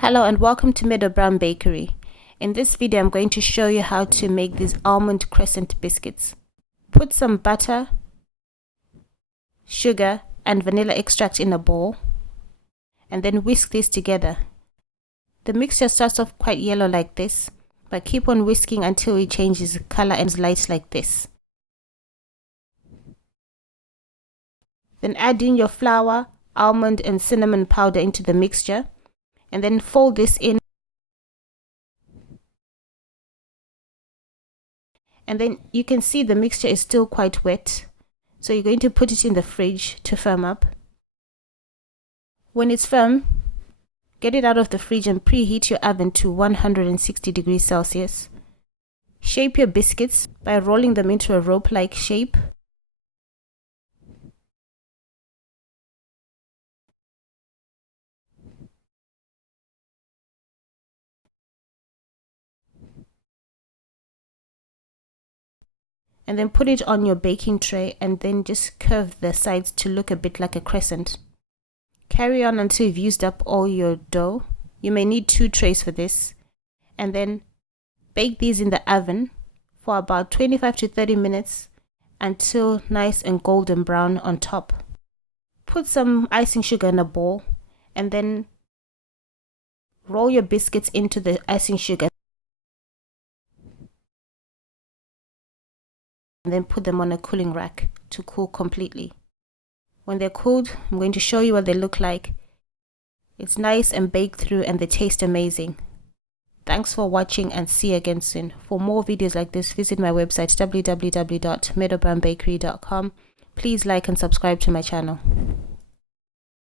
Hello and welcome to Meadow Bakery. In this video I'm going to show you how to make these almond crescent biscuits. Put some butter, sugar and vanilla extract in a bowl and then whisk these together. The mixture starts off quite yellow like this, but keep on whisking until it changes color and is light like this. Then add in your flour, almond and cinnamon powder into the mixture and then fold this in. And then you can see the mixture is still quite wet, so you're going to put it in the fridge to firm up. When it's firm, get it out of the fridge and preheat your oven to 160 degrees Celsius. Shape your biscuits by rolling them into a rope-like shape. And then put it on your baking tray and then just curve the sides to look a bit like a crescent. Carry on until you've used up all your dough. You may need 2 trays for this. And then bake these in the oven for about 25 to 30 minutes until nice and golden brown on top. Put some icing sugar in a bowl and then roll your biscuits into the icing sugar. And then put them on a cooling rack to cool completely. When they're cooled, I'm going to show you what they look like. It's nice and baked through and they taste amazing. Thanks for watching and see you again soon. For more videos like this, visit my website www.meadowbakery.com. Please like and subscribe to my channel.